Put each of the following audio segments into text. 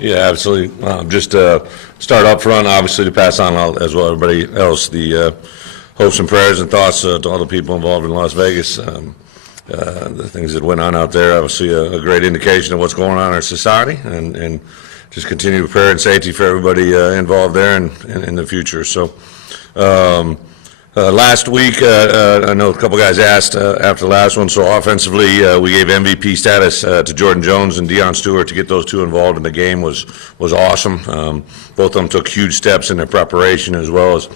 Yeah, absolutely. Just start up front, obviously, to pass on as well everybody else the hopes and prayers and thoughts to all the people involved in Las Vegas. The things that went on out there, obviously, a great indication of what's going on in our society, and just continue to prepare and safety for everybody involved there and in the future. So. Last week, I know a couple guys asked after the last one, so offensively, we gave MVP status to Jordan Jones and Deion Stewart. To get those two involved in the game was awesome. Both of them took huge steps in their preparation as well as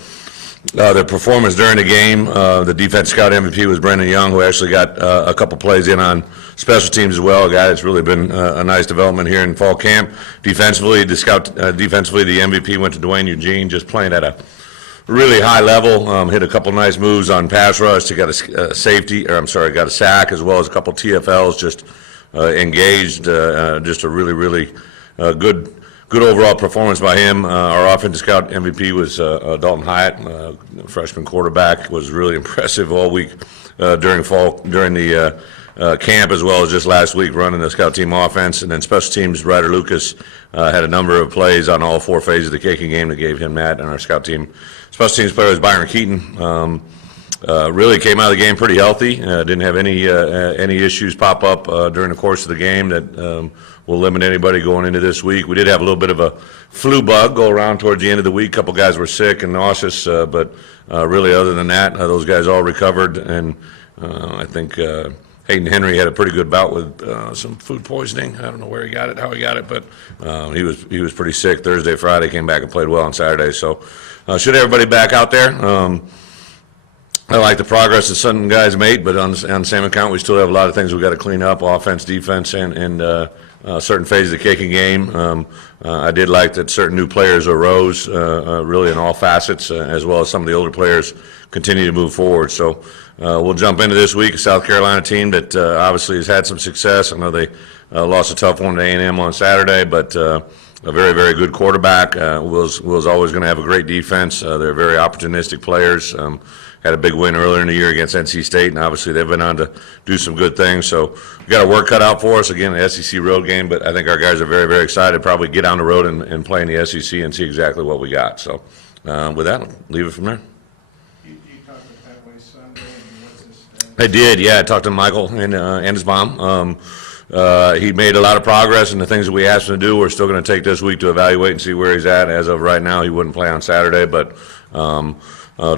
their performance during the game. The defense scout MVP was Brendan Young, who actually got a couple plays in on special teams as well. A guy that's really been a nice development here in fall camp. Defensively, the MVP went to Dwayne Eugene, just playing at a really high level, hit a couple nice moves on pass rush. He got a got a sack as well as a couple TFLs. Just engaged. Just a really good overall performance by him. Our offensive scout MVP was Dalton Hyatt, freshman quarterback. Was really impressive all week during the camp as well as just last week running the scout team offense. And then special teams, Ryder Lucas had a number of plays on all four phases of the kicking game that gave him that. And our scout team special teams player was Byron Keaton. Really came out of the game pretty healthy. Didn't have any issues pop up during the course of the game that will limit anybody going into this week. We did have a little bit of a flu bug go around towards the end of the week. A couple guys were sick and nauseous, but really other than that, those guys all recovered. And I think Hayden Henry had a pretty good bout with some food poisoning. I don't know where he got it, how he got it, but he was pretty sick Thursday, Friday, came back and played well on Saturday. So should everybody back out there. I like the progress that some guys made, but on the same account, we still have a lot of things we've got to clean up, offense, defense, and certain phases of the kicking game. I did like that certain new players arose really in all facets, as well as some of the older players continue to move forward. So we'll jump into this week, a South Carolina team that obviously has had some success. I know they lost a tough one to A&M on Saturday, but a very good quarterback. Was always going to have a great defense. They're very opportunistic players. Had a big win earlier in the year against NC State, and obviously they've been on to do some good things. So we got our work cut out for us. Again, the SEC road game, but I think our guys are very excited. Probably get on the road and play in the SEC and see exactly what we got. So with that, I'll leave it from there. You talked to Pat Sunday, and what's his status? I did, yeah. I talked to Michael and his mom. He made a lot of progress in the things that we asked him to do. We're still going to take this week to evaluate and see where he's at. As of right now, he wouldn't play on Saturday, but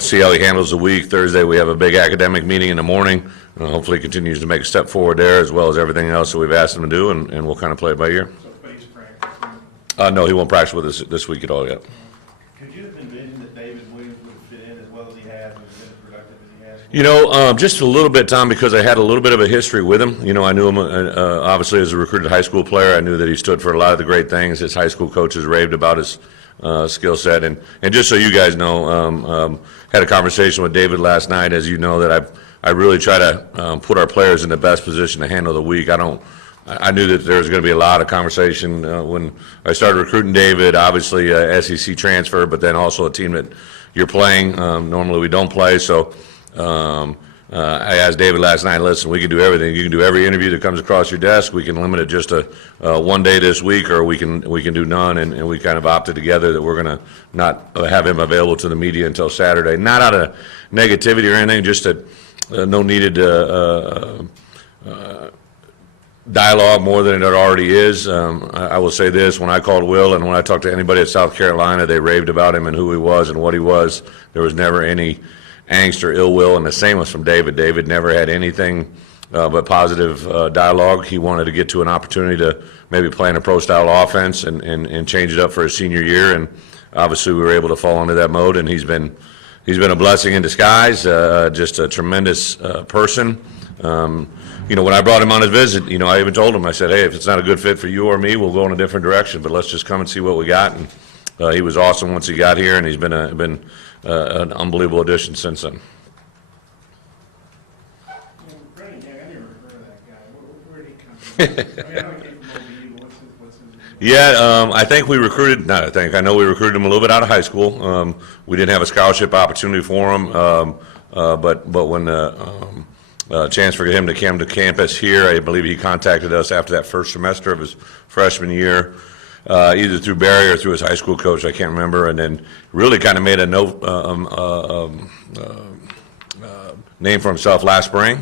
see how he handles the week. Thursday, we have a big academic meeting in the morning. Hopefully, he continues to make a step forward there, as well as everything else that we've asked him to do, and we'll kind of play it by ear. So base practice. No, he won't practice with us this week at all yet. Could you have envisioned that David Williams would fit in as well as he has and been as productive as he has? You know, just a little bit, Tom, because I had a little bit of a history with him. You know, I knew him obviously as a recruited high school player. I knew that he stood for a lot of the great things. His high school coaches raved about his skill set. And just so you guys know, had a conversation with David last night. As you know, that I really try to put our players in the best position to handle the week. I knew that there was going to be a lot of conversation when I started recruiting David. Obviously, SEC transfer, but then also a team that you're playing. Normally, we don't play, so. I asked David last night, listen, we can do everything. You can do every interview that comes across your desk. We can limit it just to one day this week, or we can do none. And we kind of opted together that we're going to not have him available to the media until Saturday. Not out of negativity or anything, just that no needed dialogue more than it already is. I will say this, when I called Will and when I talked to anybody at South Carolina, they raved about him and who he was and what he was. There was never any angst or ill will, and the same was from David. David never had anything but positive dialogue. He wanted to get to an opportunity to maybe play in a pro-style offense and change it up for his senior year, and obviously we were able to fall into that mode, and he's been a blessing in disguise, just a tremendous person. You know, when I brought him on his visit, you know, I even told him, I said, hey, if it's not a good fit for you or me, we'll go in a different direction, but let's just come and see what we got. And he was awesome once he got here, and he's been an unbelievable addition since then. Well, Brady, I never heard of that guy. Where did he come from? I mean, I know he came from OBU. What's his Yeah, I know we recruited him a little bit out of high school. We didn't have a scholarship opportunity for him, but when chance for him to come to campus here, I believe he contacted us after that first semester of his freshman year. either through Barry or through his high school coach, I can't remember, and then really kind of made a name for himself last spring.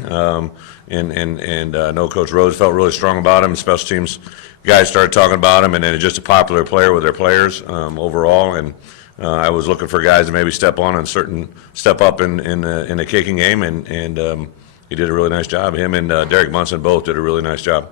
And I know Coach Rose felt really strong about him. Special teams guys started talking about him, and then just a popular player with their players overall. And I was looking for guys to maybe step on and step up in the kicking game, and he did a really nice job. Him and Derek Munson both did a really nice job.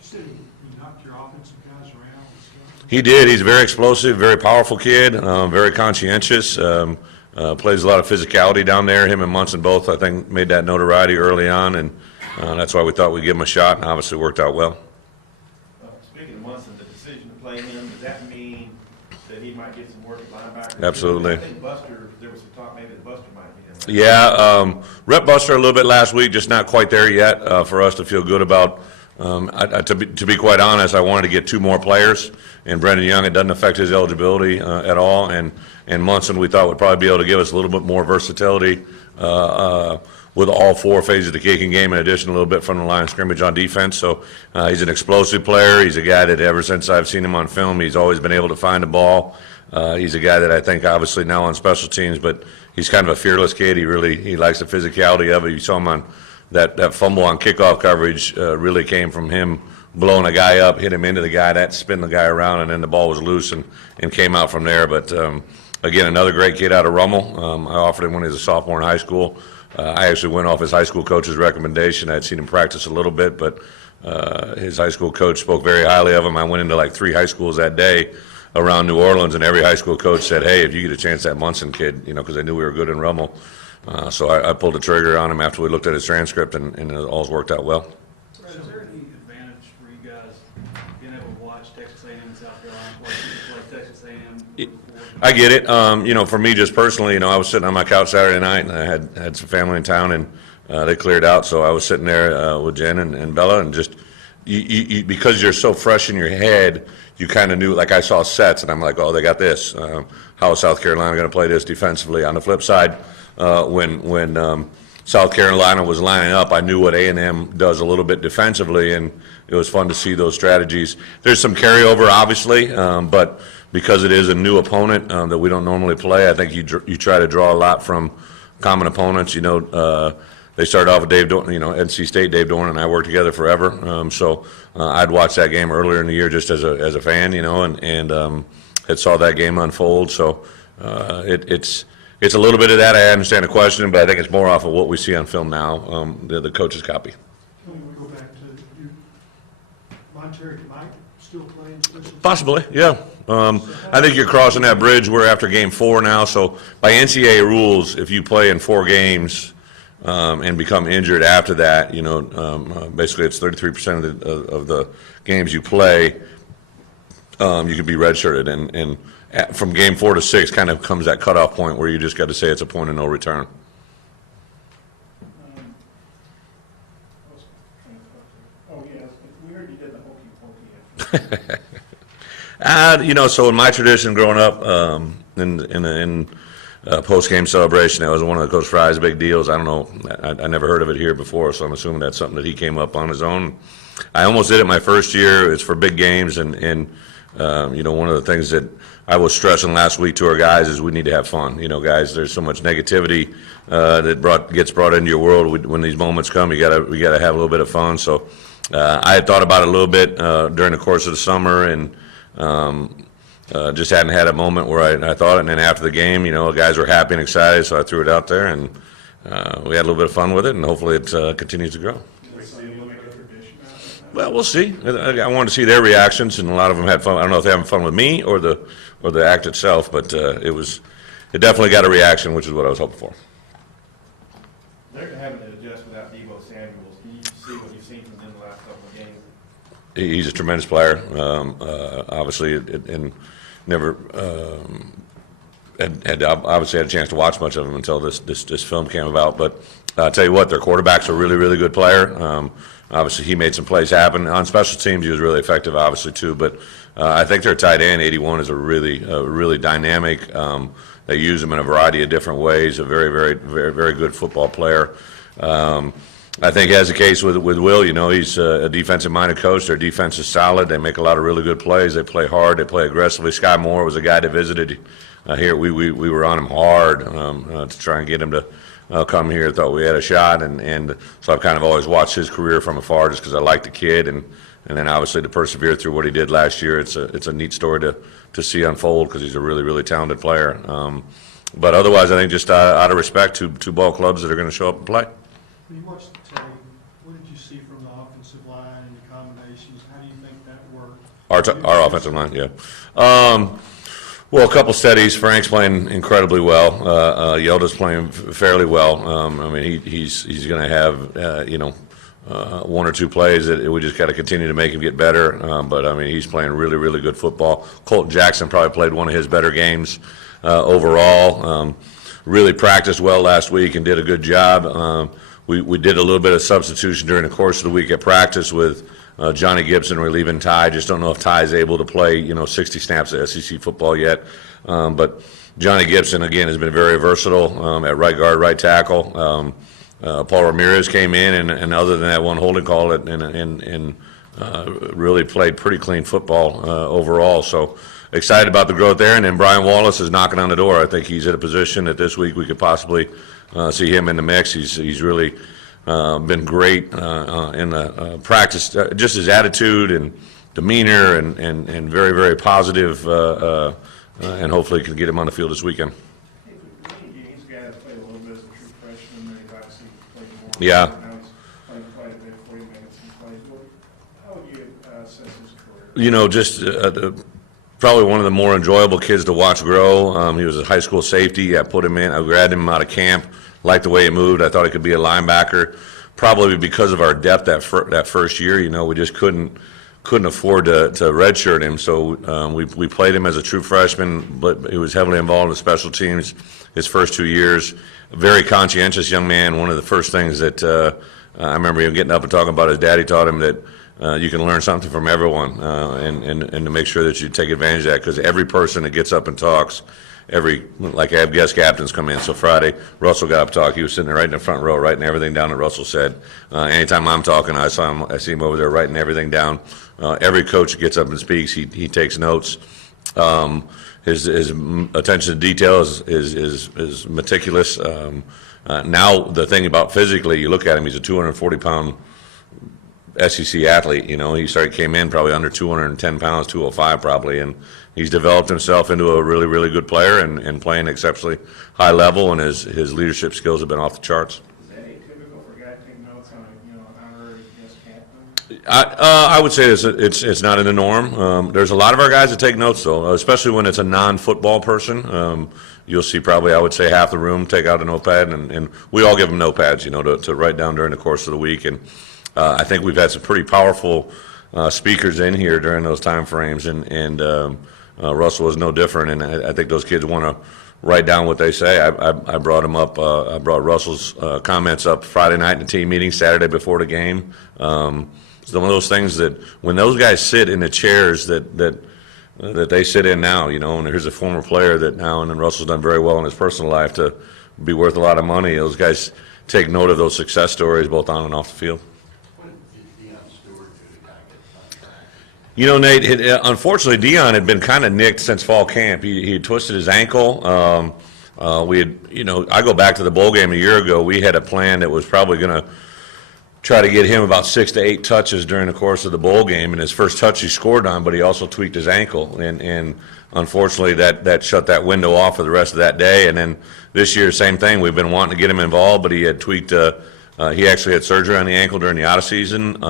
You said he knocked your offensive guys around and stuff? He did. He's a very explosive, very powerful kid, very conscientious. Plays a lot of physicality down there. Him and Munson both, I think, made that notoriety early on, and that's why we thought we'd give him a shot, and obviously worked out well. Speaking of Munson, the decision to play him, does that mean that he might get some work at linebacker? Absolutely. I think Buster, there was some talk maybe that Buster might be in there. Yeah, rep Buster a little bit last week, just not quite there yet for us to feel good about. To be quite honest, I wanted to get 2 more players, and Brendan Young, it doesn't affect his eligibility at all, and Munson we thought would probably be able to give us a little bit more versatility with all 4 phases of the kicking game, in addition a little bit from the line of scrimmage on defense. So he's an explosive player. He's a guy that ever since I've seen him on film, he's always been able to find the ball. He's a guy that I think obviously now on special teams, but he's kind of a fearless kid. He likes the physicality of it. You saw him on that fumble on kickoff coverage really came from him blowing a guy up, hit him into the guy, that spin the guy around, and then the ball was loose and came out from there. But again, another great kid out of Rummel. I offered him when he was a sophomore in high school. I actually went off his high school coach's recommendation. I'd seen him practice a little bit, but his high school coach spoke very highly of him. I went into like 3 high schools that day around New Orleans, and every high school coach said, hey, if you get a chance, that Munson kid, because they knew we were good in Rummel. So I pulled the trigger on him after we looked at his transcript, and it all's worked out well. Brett, is there any advantage for you guys being able to watch Texas A&M and South Carolina play Texas A&M? I get it. For me, just personally, I was sitting on my couch Saturday night, and I had some family in town, and they cleared out. So I was sitting there with Jen and Bella, and just you, because you're so fresh in your head, you kind of knew. Like I saw sets, and I'm like, oh, they got this. How is South Carolina going to play this defensively? On the flip side, when South Carolina was lining up, I knew what A&M does a little bit defensively, and it was fun to see those strategies. There's some carryover, obviously, but because it is a new opponent that we don't normally play, I think you try to draw a lot from common opponents. They started off with Dave Dorn, NC State, Dave Dorn and I worked together forever. So I'd watched that game earlier in the year just as a fan, and had saw that game unfold. So it's a little bit of that. I understand the question, but I think it's more off of what we see on film now, the coach's copy. Can we go back to you? Monterey might still play in special teams? Possibly, yeah. I think you're crossing that bridge. We're after game 4 now, so by NCAA rules, if you play in 4 games and become injured after that, basically it's 33% of the games you play, you can be redshirted, and from game 4 to 6 kind of comes that cutoff point where you just got to say it's a point of no return. Oh, yes, we heard you did the hokey pokey. So in my tradition growing up, in post-game celebration, that was one of Coach Fry's big deals. I don't know, I never heard of it here before, so I'm assuming that's something that he came up on his own. I almost did it my first year. It's for big games, and one of the things that I was stressing last week to our guys is we need to have fun. Guys, there's so much negativity that gets brought into your world. When these moments come, we gotta have a little bit of fun. So I had thought about it a little bit during the course of the summer, and just hadn't had a moment where I thought it. And then after the game, guys were happy and excited, so I threw it out there, and we had a little bit of fun with it, and hopefully it continues to grow. Well, we'll see. I wanted to see their reactions, and a lot of them had fun. I don't know if they're having fun with me or the act itself, but it definitely got a reaction, which is what I was hoping for. They're having to adjust without Deebo Samuels. Can you see what you've seen from them the last couple of games? He's a tremendous player, obviously, and never had obviously had a chance to watch much of him until this film came about. But I'll tell you what, their quarterback's a really, really good player. Obviously, he made some plays happen. On special teams, he was really effective, obviously, too. But I think their tight end, 81, is a really dynamic. They use him in a variety of different ways. A very, very, very, very good football player. I think as the case with Will, you know, he's a defensive-minded coach. Their defense is solid. They make a lot of really good plays. They play hard. They play aggressively. Sky Moore was a guy that visited here. We were on him hard to try and get him to come here. Thought we had a shot, and so I've kind of always watched his career from afar just because I like the kid, and then obviously to persevere through what he did last year. It's a neat story to see unfold because he's a really, really talented player. But otherwise, I think just out of respect to two ball clubs that are going to show up and play. When you watched the tape, what did you see from the offensive line and the combinations? How do you think that worked? Our offensive line, yeah. Well, a couple steadies. Frank's playing incredibly well. Yelda's playing fairly well. I mean, he's going to have one or two plays that we just got to continue to make him get better. But I mean, he's playing really, really good football. Colton Jackson probably played one of his better games overall. Really practiced well last week and did a good job. We did a little bit of substitution during the course of the week at practice with Johnny Gibson relieving Ty. Just don't know if Ty is able to play 60 snaps of SEC football yet. But Johnny Gibson again has been very versatile at right guard, right tackle. Paul Ramirez came in, and other than that one holding call, and really played pretty clean football overall. So excited about the growth there. And then Brian Wallace is knocking on the door. I think he's at a position that this week we could possibly see him in the mix. He's really been great in the practice, just his attitude and demeanor, and very, very positive, and hopefully can get him on the field this weekend. He's a guy that played a little bit as a true freshman, and he's obviously played more. Yeah. Now he's played quite a bit, 40 minutes and plays. How would you assess his career? You know, just probably one of the more enjoyable kids to watch grow. He was a high school safety. I put him in. I grabbed him out of camp. Liked the way he moved. I thought he could be a linebacker. Probably because of our depth that first year, you know, we just couldn't afford to redshirt him. So we played him as a true freshman, but he was heavily involved in special teams his first 2 years. A very conscientious young man. One of the first things that I remember him getting up and talking about his daddy taught him that you can learn something from everyone, and to make sure that you take advantage of that, because every person that gets up and talks, like I have guest captains come in. So Friday, Russell got up and talked. He was sitting there right in the front row, writing everything down that Russell said. Anytime I'm talking, I see him over there writing everything down. Every coach gets up and speaks. He takes notes. His attention to detail is meticulous. Now the thing about physically, you look at him, he's a 240-pound SEC athlete. You know, came in probably under 210 pounds, 205 probably, and he's developed himself into a really, really good player and playing exceptionally high level, and his leadership skills have been off the charts. Is that atypical for a guy to take notes on an honorary guest captain? I would say it's not in the norm. There's a lot of our guys that take notes, though, especially when it's a non-football person. You'll see probably, I would say, half the room take out a notepad, and we all give them notepads, you know, to write down during the course of the week. And I think we've had some pretty powerful speakers in here during those time frames, and Russell was no different. And I think those kids want to write down what they say. I brought him up. I brought Russell's comments up Friday night in the team meeting, Saturday before the game. It's one of those things that when those guys sit in the chairs that they sit in now, you know, and here's a former player that now, and then Russell's done very well in his personal life to be worth a lot of money. Those guys take note of those success stories both on and off the field. You know, Nate, unfortunately, Dion had been kind of nicked since fall camp. He had twisted his ankle. We had, you know, I go back to the bowl game a year ago. We had a plan that was probably going to try to get him about 6 to 8 touches during the course of the bowl game. And his first touch he scored on, but he also tweaked his ankle. And unfortunately, that shut that window off for the rest of that day. And then this year, same thing. We've been wanting to get him involved, but he had tweaked. He actually had surgery on the ankle during the out of season.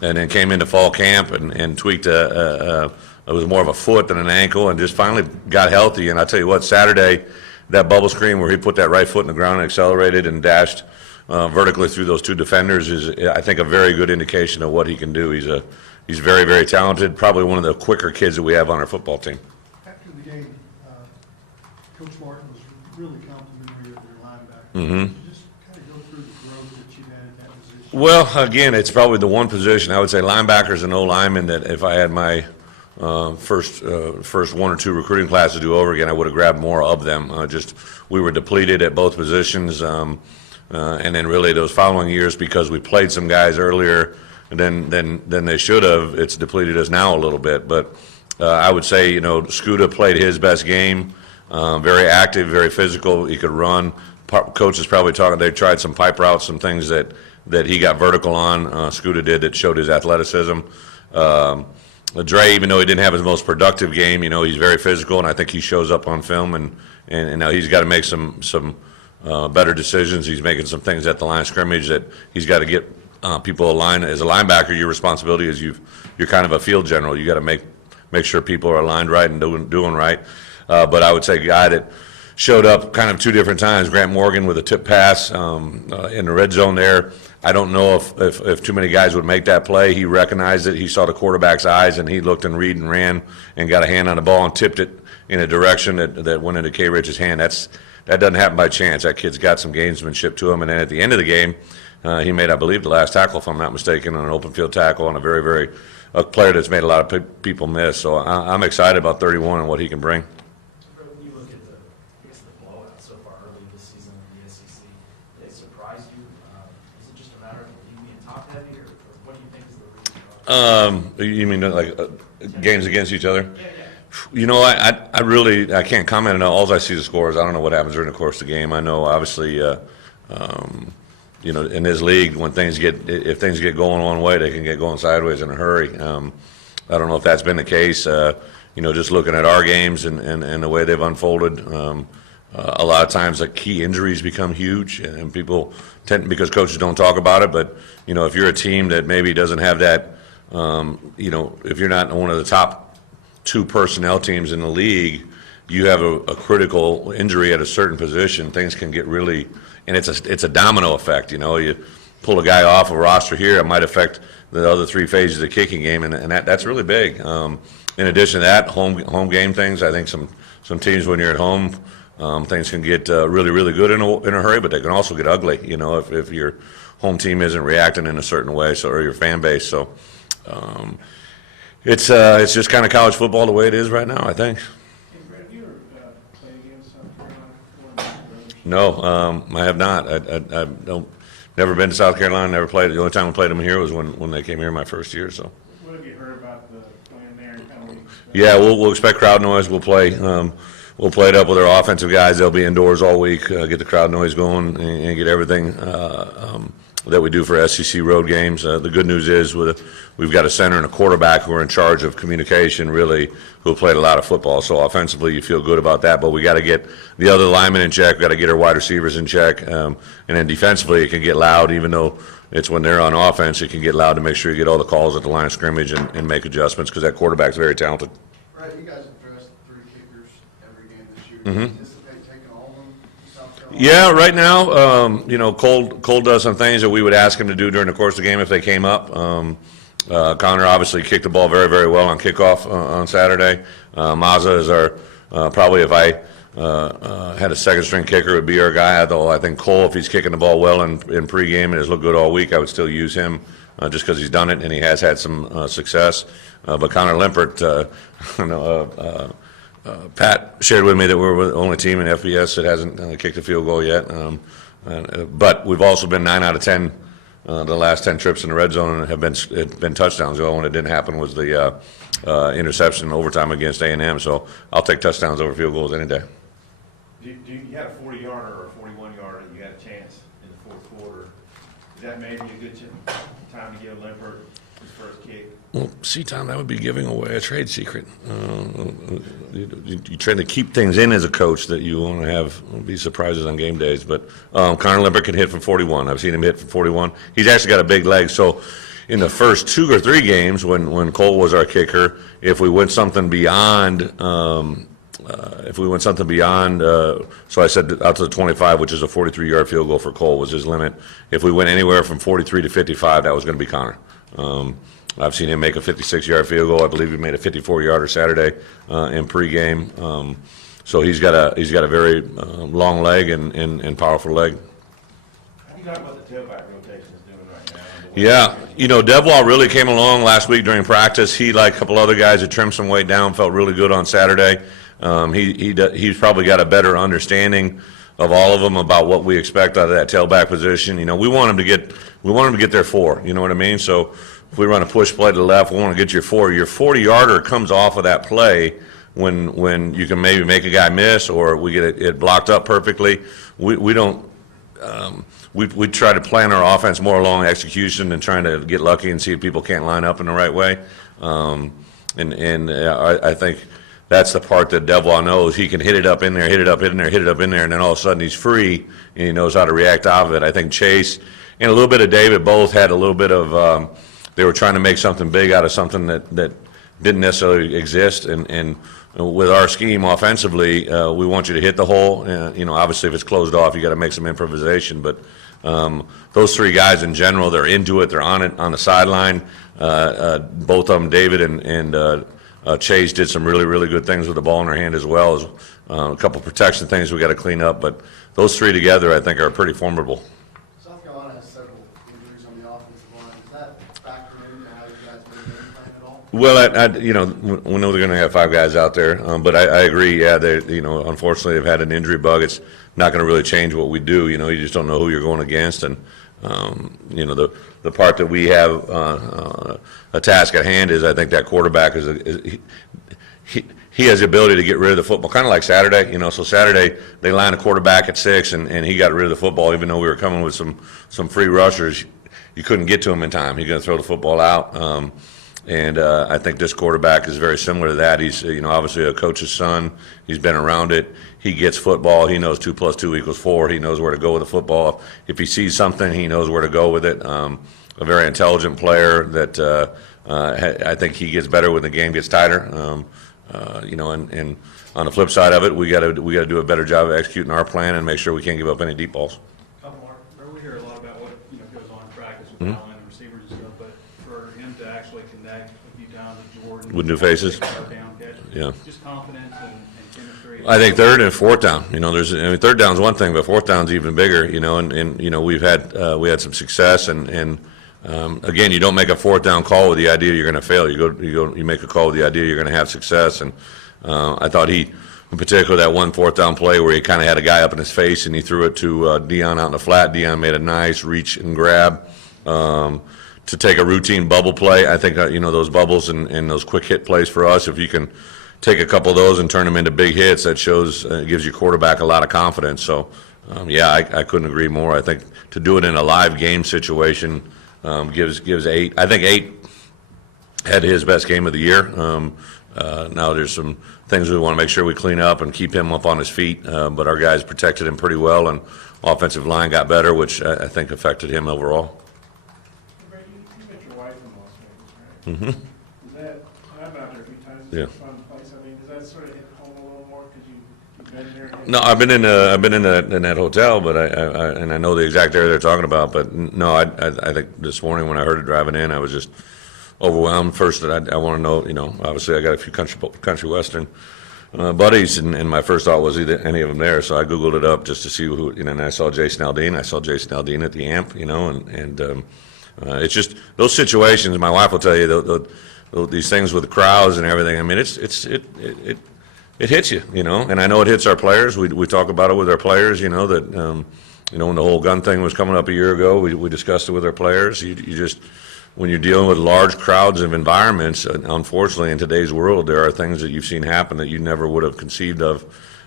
And then came into fall camp and tweaked it was more of a foot than an ankle, and just finally got healthy. And I tell you what, Saturday, that bubble screen where he put that right foot in the ground and accelerated and dashed vertically through those two defenders is, I think, a very good indication of what he can do. He's very, very talented, probably one of the quicker kids that we have on our football team. After the game, Coach Martin was really complimentary of their linebackers. Mm-hmm. Could you just kind of go through the growth that you've had at that position? Well, again, it's probably the one position, I would say linebackers and O-linemen, that if I had my first 1 or 2 recruiting classes to do over again, I would have grabbed more of them. We were depleted at both positions. And then really those following years, because we played some guys earlier than they should have, it's depleted us now a little bit. But I would say, Scuda played his best game, very active, very physical. He could run. Coach is probably talking, they tried some pipe routes, some things that he got vertical on, Scuda did, that showed his athleticism. Dre, even though he didn't have his most productive game, he's very physical, and I think he shows up on film, and now he's got to make some better decisions. He's making some things at the line of scrimmage that he's got to get people aligned. As a linebacker, your responsibility is you're kind of a field general. You got to make sure people are aligned right and doing right. But I would say a guy that showed up kind of two different times, Grant Morgan with a tip pass in the red zone there. I don't know if too many guys would make that play. He recognized it. He saw the quarterback's eyes, and he looked and read and ran and got a hand on the ball and tipped it in a direction that went into K. Rich's hand. That doesn't happen by chance. That kid's got some gamesmanship to him. And then at the end of the game, he made, I believe, the last tackle, if I'm not mistaken, on an open field tackle on a very, very a player that's made a lot of people miss. So I'm excited about 31 and what he can bring. When you look at the blowout so far early this season in the SEC, did they surprise you? Is it just a matter of the league being top heavy, or what do you think is the reason? You mean like games against each other? Yeah. I can't comment on it. All I see the scores. I don't know what happens during the course of the game. I know, obviously, in this league, if things get going one way, they can get going sideways in a hurry. I don't know if that's been the case. Just looking at our games and the way they've unfolded, a lot of times the key injuries become huge, and people tend, because coaches don't talk about it. But if you're a team that maybe doesn't have that, if you're not one of the top 2 personnel teams in the league, you have a critical injury at a certain position, things can get really, and it's a domino effect. You pull a guy off a roster here, it might affect the other 3 phases of the kicking game, and that's really big. In addition to that, home game things, I think some teams, when you're at home, things can get really, really good in a hurry, but they can also get ugly, if your home team isn't reacting in a certain way, or your fan base. So it's just kind of college football the way it is right now, I think. Hey, Bret, have you ever played against South Carolina before? No, I have not. I don't. Never been to South Carolina. Never played. The only time we played them here was when they came here my first year. So. What have you heard about the playing there and kind of what you expect? Yeah, we'll expect crowd noise. We'll play. We'll play it up with our offensive guys. They'll be indoors all week. Get the crowd noise going and get everything that we do for SEC road games. The good news is we've got a center and a quarterback who are in charge of communication, really, who played a lot of football. So offensively, you feel good about that. But we got to get the other linemen in check. We got to get our wide receivers in check. And then defensively, it can get loud, even though it's when they're on offense. It can get loud to make sure you get all the calls at the line of scrimmage and make adjustments, because that quarterback's very talented. Right, you guys have dressed 3 kickers every game this year. Mm-hmm. Do you anticipate taking all of them to South Carolina? Yeah, right now, Cole does some things that we would ask him to do during the course of the game if they came up. Connor obviously kicked the ball very, very well on kickoff on Saturday. Mazza is our, probably if I had a second-string kicker, would be our guy. Although I think Cole, if he's kicking the ball well in pregame and has looked good all week, I would still use him just because he's done it and he has had some success. But Connor Limpert, Pat shared with me that we're the only team in FBS that hasn't kicked a field goal yet. But we've also been 9 out of 10 the last 10 trips in the red zone and have been touchdowns. The only one that didn't happen was the interception in overtime against A&M. So I'll take touchdowns over field goals any day. You had a 40-yarder or a 41-yarder that you had a chance in the fourth quarter. Is that maybe a good time to give Limpert his first kick? Well, see, Tom, that would be giving away a trade secret. You try to keep things in as a coach that you want to have be surprises on game days. But Connor Limpert can hit from 41. I've seen him hit from 41. He's actually got a big leg. So in the first 2 or 3 games when Cole was our kicker, if we went something beyond, so I said out to the 25, which is a 43-yard field goal for Cole was his limit. If we went anywhere from 43 to 55, that was going to be Connor. I've seen him make a 56-yard field goal. I believe he made a 54-yarder Saturday in pregame. So he's got a very long leg and powerful leg. How do you like what the tailback rotation is doing right now? Yeah, Devwall really came along last week during practice. He, like a couple other guys, had trimmed some weight down, felt really good on Saturday. He's probably got a better understanding of all of them about what we expect out of that tailback position. You know, we want them to get their 4. You know what I mean? So if we run a push play to the left, we want to get your 4. Your 40-yarder comes off of that play when you can maybe make a guy miss or we get it blocked up perfectly. We don't. We try to plan our offense more along execution and trying to get lucky and see if people can't line up in the right way. I think that's the part that Devlin knows. He can hit it up in there, hit it up in there, hit it up in there, and then all of a sudden he's free and he knows how to react out of it. I think Chase and a little bit of David both had a little bit of they were trying to make something big out of something that didn't necessarily exist. And with our scheme offensively, we want you to hit the hole. You know, obviously if it's closed off, you got to make some improvisation. But those 3 guys in general, they're into it. They're on it on the sideline. Both of them, David and Chase, did some really, really good things with the ball in their hand as well as a couple protection things we got to clean up. But those 3 together, I think, are pretty formidable. South Carolina has several injuries on the offensive line. Does that factor into how you guys make the game plan at all? Well, you know, we know they're going to have 5 guys out there, but I agree. Yeah, they, you know, unfortunately, they've had an injury bug. It's not going to really change what we do. You know, you just don't know who you're going against, and you know, the part that we have a task at hand is I think that quarterback he has the ability to get rid of the football, kind of like Saturday. You know, so Saturday they lined a quarterback at 6, and he got rid of the football, even though we were coming with some free rushers. You couldn't get to him in time. He's going to throw the football out. And I think this quarterback is very similar to that. He's, you know, obviously a coach's son. He's been around it. He gets football. He knows 2 + 2 = 4. He knows where to go with the football. If he sees something, he knows where to go with it. A very intelligent player that I think he gets better when the game gets tighter. You know, and on the flip side of it, we got to do a better job of executing our plan and make sure we can't give up any deep balls. Couple more. We hear a lot about what, you know, goes on in practice with Allen and receivers and stuff, but for him to actually connect a few times with Jordan. With new faces? Down catch, Yeah. just confidence and chemistry. I think 3rd and 4th down. You know, 3rd down's one thing, but 4th down's even bigger. You know, and you know we had some success, and again, you don't make a 4th down call with the idea you're going to fail. You make a call with the idea you're going to have success. And I thought he, in particular, that 1 4th down play where he kind of had a guy up in his face and he threw it to Dion out in the flat. Dion made a nice reach and grab to take a routine bubble play. I think you know, those bubbles and those quick hit plays for us, if you can take a couple of those and turn them into big hits, that shows gives your quarterback a lot of confidence. So yeah, I couldn't agree more. I think to do it in a live game situation gives 8. I think 8 had his best game of the year. Now there's some things we want to make sure we clean up and keep him up on his feet, but our guys protected him pretty well, and offensive line got better, which I think affected him overall. Bret, you met your wife in Las Vegas, right? Mm-hmm. Is that, I've been out there a few times, Yeah. it's a fun place. I mean, does that sort of hit home a little more because you've been there? No, I've been in that hotel, but I know the exact area they're talking about. But no, I think this morning when I heard it driving in, I was just overwhelmed. First, I want to know, you know, obviously I got a few country western buddies, and my first thought was either any of them there. So I googled it up just to see who, you know, and I saw Jason Aldean. I saw Jason Aldean at the Amp, you know, and it's just those situations. My wife will tell you these things with the crowds and everything. I mean, it hits you, you know, and I know it hits our players. We talk about it with our players, you know, that, you know, when the whole gun thing was coming up a year ago, we discussed it with our players. You just, when you're dealing with large crowds of environments, unfortunately in today's world, there are things that you've seen happen that you never would have conceived of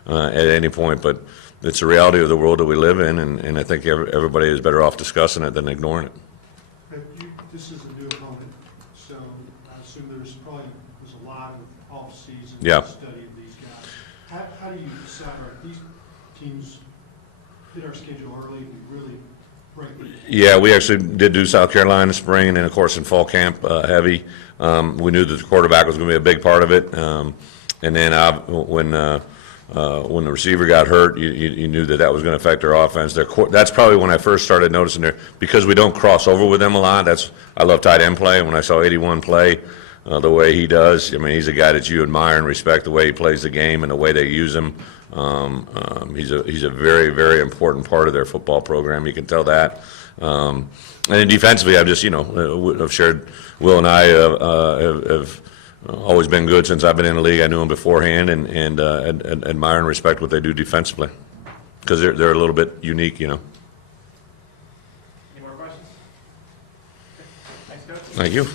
at any point. But it's the reality of the world that we live in, and I think everybody is better off discussing it than ignoring it. This is a new opponent, so I assume there's a lot of off-season Yeah. study of these guys. How do you decide, are these teams hit our schedule early and we really break it? Yeah, we actually did do South Carolina in the spring, and then of course in fall camp heavy. We knew that the quarterback was going to be a big part of it, and then when the receiver got hurt, you knew that was going to affect their offense. That's probably when I first started noticing because we don't cross over with them a lot. I love tight end play. When I saw 81 play the way he does, I mean, he's a guy that you admire and respect the way he plays the game and the way they use him. He's a very, very important part of their football program. You can tell that. And then defensively, I've just, you know, I've shared, Will and I have always been good since I've been in the league. I knew them beforehand and admire and respect what they do defensively. because they're a little bit unique, you know. Any more questions? Okay. Thanks, Coach. Thank you.